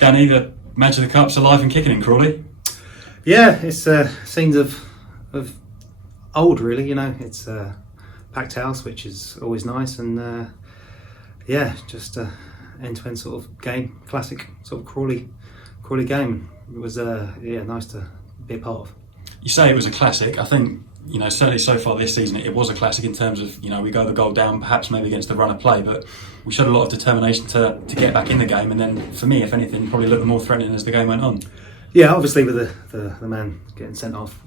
Dannie, the match of the Cup's alive and kicking in Crawley. Yeah, it's scenes of old, really. You know, it's a packed house, which is always nice, and yeah, just end-to-end sort of game, classic sort of Crawley game. It was nice to be a part of. You say it was a classic. I think, certainly so far this season it was a classic in terms of, we go the goal down, perhaps maybe against the run of play, but we showed a lot of determination to get back in the game, and then for me, if anything, probably looked more threatening as the game went on. Yeah, obviously with the man getting sent off,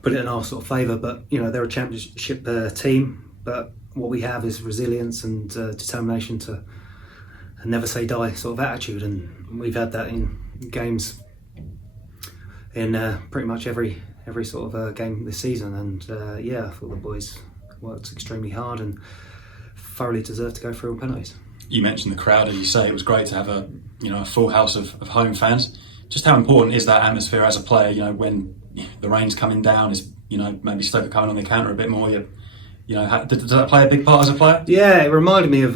put it in our sort of favour, but they're a championship team, but what we have is resilience and determination to never say die sort of attitude, and we've had that in games in pretty much every sort of game this season, and I thought the boys worked extremely hard and thoroughly deserved to go through on penalties. You mentioned the crowd, as you say, it was great to have a full house of home fans. Just how important is that atmosphere as a player, when the rain's coming down, is maybe Stoke coming on the counter a bit more, does that play a big part as a player? Yeah, it reminded me of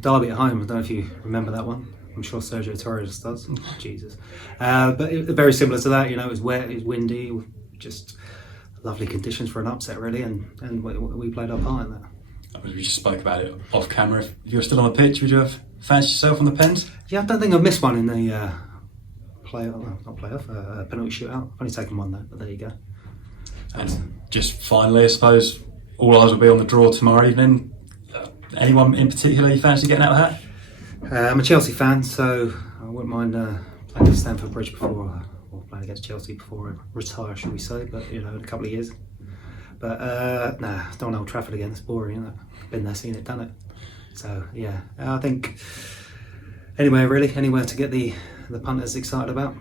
Derby at home. I don't know if you remember that one. I'm sure Sergio Torres does. Jesus. But very similar to that, it was wet, it was windy, just lovely conditions for an upset, really, and we played our part in that. We just spoke about it off camera. If you were still on the pitch, would you have fancied yourself on the pens? Yeah, I don't think I've missed one in the penalty shootout. I've only taken one though, but there you go. And just finally, I suppose, all eyes will be on the draw tomorrow evening. Anyone in particular you fancy getting out of the hat? I'm a Chelsea fan, so I wouldn't mind playing at Stamford Bridge before, or playing against Chelsea before I retire, should we say, but in a couple of years. But don't want Old Trafford again, it's boring, been there, seen it, done it. So yeah, I think anywhere to get the punters excited about.